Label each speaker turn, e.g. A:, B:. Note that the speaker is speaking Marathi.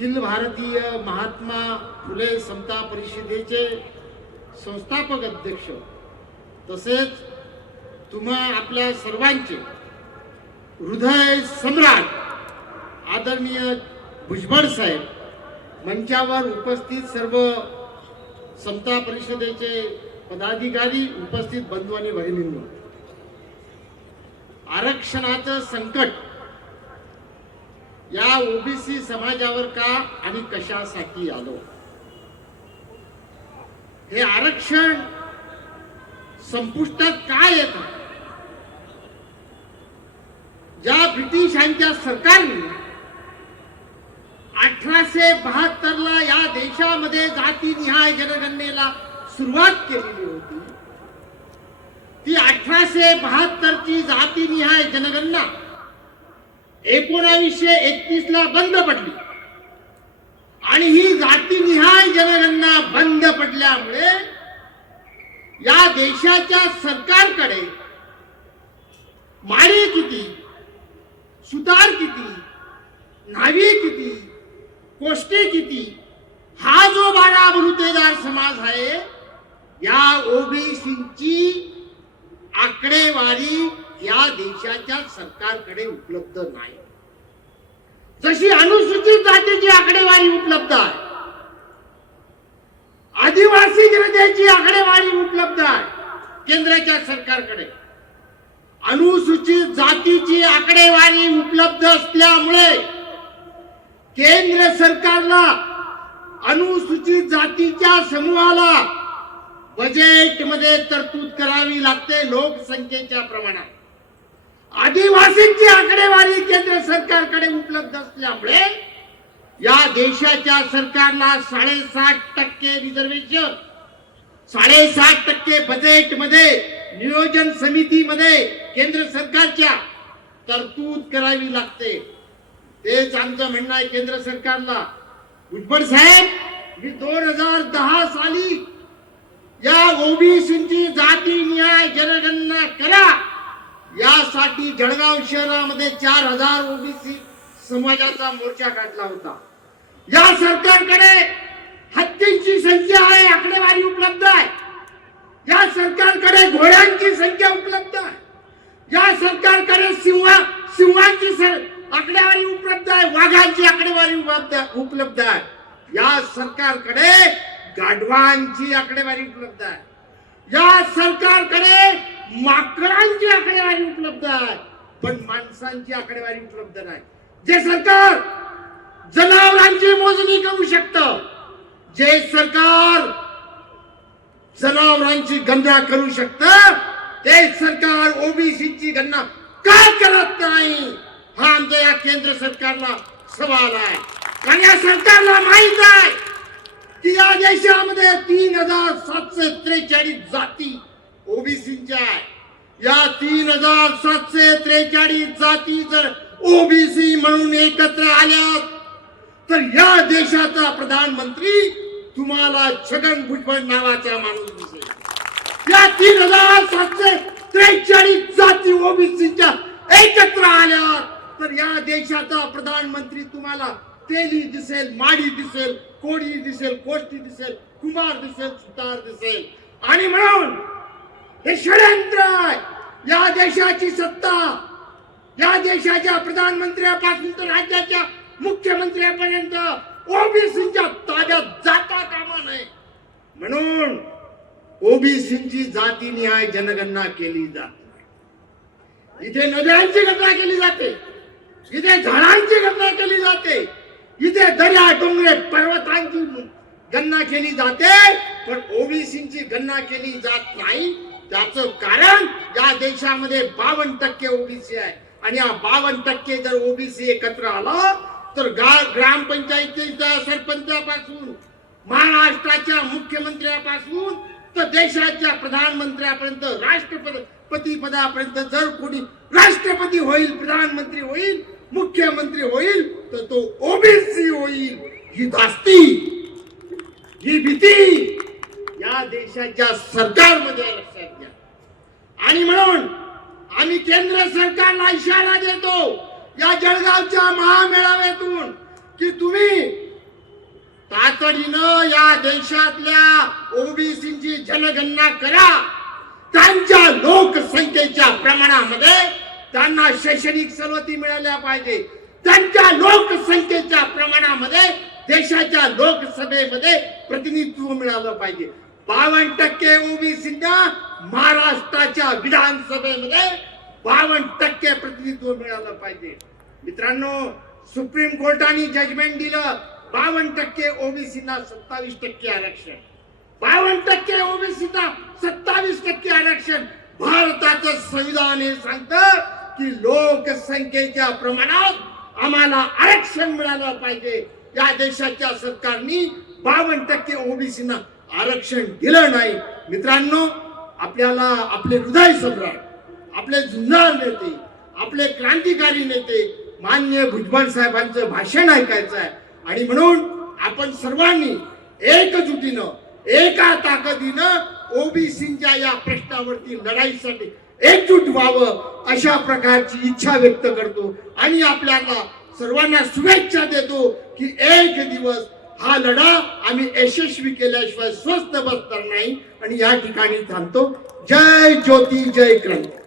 A: अखिल भारतीय महात्मा फुले समता परिषदेचे संस्थापक अध्यक्ष. तसेच तुम्हा आपल्या सर्वांचे हृदय सम्राट आदरणीय भुजबळ साहेब मंचावर उपस्थित सर्व समता परिषदेचे पदाधिकारी उपस्थित बंधू आणि भगिनींनो. आरक्षणाचं संकट या ओबीसी समाजावर का आणि कशासाठी आलो? हे आरक्षण संपुष्टात का येत ज्या ब्रिटिशांच्या सरकारने अठराशे बहात्तर ला या देशामध्ये जातीनिहाय जनगणनेला सुरुवात केलेली होती ती अठराशे बहात्तर ची जातीनिहाय जनगणना एकोणावीसशे एकतीस ला बंद पडली. आणि ही जातीनिहाय जनगणना बंद पडल्यामुळे या देशाच्या सरकारकडे माळी किती सुतार किती न्हावी किती कोष्टी किती हा जो बारा बलुतेदार समाज आहे या ओबीसीची आकडेवारी या देशाच्या सरकारकडे उपलब्ध नाही. जशी अनुसूचित जातीची आकडेवारी उपलब्ध आहे आदिवासी जनतेची आकडेवारी उपलब्ध आहे केंद्राच्या सरकारकडे. अनुसूचित जातीची आकडेवारी उपलब्ध असल्यामुळे केंद्र सरकारला अनुसूचित जातीच्या समूहाला बजेटमध्ये तरतूद करावी लागते लोकसंख्येच्या प्रमाणात. आदिवासींची आकडेवारी केंद्र सरकारकडे उपलब्ध असल्यामुळे या देशाच्या सरकारला साडेसाठ टक्के रिझर्वेशन साडेसाठ टक्के बजेटमध्ये नियोजन समितीमध्ये केंद्र सरकारच्या तरतूद करावी लागते. तेच आमचं म्हणणं आहे केंद्र सरकारला. भुजबळ साहेब मी दोन हजार दहा साली या ओबीसीची जाती न्याय जनगणना करा. यासाठी जळगाव शहरामध्ये चार हजार ओबीसी समाजाचा मोर्चा काढला होता. या सरकारकडे हत्तींची संख्या आहे आकडेवारी उपलब्ध आहे. या सरकारकडे घोड्यांची संख्या उपलब्ध आहे. या सरकारकडे सिंहा सिंहांची सर- आकडेवारी उपलब्ध आहे वाघांची आकडेवारी उपलब्ध उपलब्ध आहे. या सरकारकडे गाढवांची आकडेवारी उपलब्ध आहे. या सरकारकडे माकडांची आकडेवारी उपलब्ध आहे पण माणसांची आकडेवारी उपलब्ध नाही. जे सरकार जनावरांची मोजणी करू शकत जे सरकार जनावरांची गणना करू शकत ते सरकार ओबीसीची गणना का करत नाही? हा आमच्या या केंद्र सरकारला सवाल आहे. कारण या सरकारला माहीत आहे की या देशामध्ये तीन त्रेचाळीस जाती ओबीसीच्या आहे या तीन हजार सातशे त्रेचाळीस जाती जर ओबीसी म्हणून एकत्र आल्या तर या देशाचा प्रधानमंत्री तुम्हाला छगन भुजबळ नावाचा माणूस दिसेल. या तीन हजार सातशे त्रेचाळीस जाती ओबीसीच्या एकत्र आल्या तर या देशाचा प्रधानमंत्री तुम्हाला तेली दिसेल माडी दिसेल कोडी दिसेल कोष्टी दिसेल कुमार दिसेल सुतार दिसेल. आणि म्हणून हे षडयंत्र आहे या देशाची सत्ता या देशाच्या प्रधानमंत्र्यापासून तर राज्याच्या मुख्यमंत्र्यापर्यंत ओबीसीच्या ताब्यात जाता कामा नये. म्हणून ओबीसीची जाती न्याय जनगणना केली जात नाही. इथे नद्यांची गणना केली जाते. इथे झाडांची गणना केली जाते. इथे दर्या डोंगरे पर्वतांची गणना केली जाते. पण ओबीसीची गणना केली जात नाही. त्याचं कारण या देशामध्ये बावन्न टक्के ओबीसी आहे. आणि या बावन्न टक्के जर ओबीसी एकत्र आलं तर गा- ग्रामपंचायतीच्या सरपंचापासून महाराष्ट्राच्या मुख्यमंत्र्यापासून तर देशाच्या प्रधानमंत्र्यापर्यंत राष्ट्रपती पदापर्यंत जर कोणी राष्ट्रपती होईल प्रधानमंत्री होईल मुख्यमंत्री होईल तर तो ओबीसी होईल. ही धास्ती ही भीती या देशाच्या सरकारमध्ये लक्षात घ्या. आणि म्हणून आम्ही केंद्र सरकारला इशारा देतो या जळगावच्या महामेळाव्यातून की तुम्ही तातडीनं या देशातल्या ओबीसीची जनगणना करा. त्यांच्या लोकसंख्येच्या प्रमाणामध्ये त्यांना शैक्षणिक सवलती मिळाल्या पाहिजे. त्यांच्या लोकसंख्येच्या प्रमाणामध्ये देशाच्या लोकसभेमध्ये प्रतिनिधित्व मिळालं पाहिजे. बावन्न टक्के ओबीसींना महाराष्ट्राच्या विधानसभेमध्ये बावन्न टक्के प्रतिनिधित्व मिळालं पाहिजे. मित्रांनो सुप्रीम कोर्टाने जजमेंट दिलं बावन्न टक्के ओबीसीना सत्तावीस टक्के आरक्षण. बावन्न टक्के ओबीसीना सत्तावीस टक्के आरक्षण. भारताचं संविधान हे सांगतं की लोकसंख्येच्या प्रमाणात आम्हाला आरक्षण मिळालं पाहिजे. या देशाच्या सरकारने बावन्न टक्के ओबीसीना आरक्षण दिलं नाही. मित्रांनो आपल्याला आपले हृदय सम्राट आपले जुन्नर नेते आपले क्रांतिकारी नेते मान्य भुजबळ साहेबांचं भाषण ऐकायचं आहे. आणि म्हणून आपण सर्वांनी एकजुटीनं एका ताकदीनं ओबीसीच्या या प्रश्नावरती लढाईसाठी एकजूट व्हावं अशा प्रकारची इच्छा व्यक्त करतो. आणि आपल्याला सर्वांना शुभेच्छा देतो की एक दिवस हा लढा आम्ही यशस्वी केल्याशिवाय स्वस्त बसणार नाही. आणि या ठिकाणी थांबतो. जय ज्योती जय क्रांती.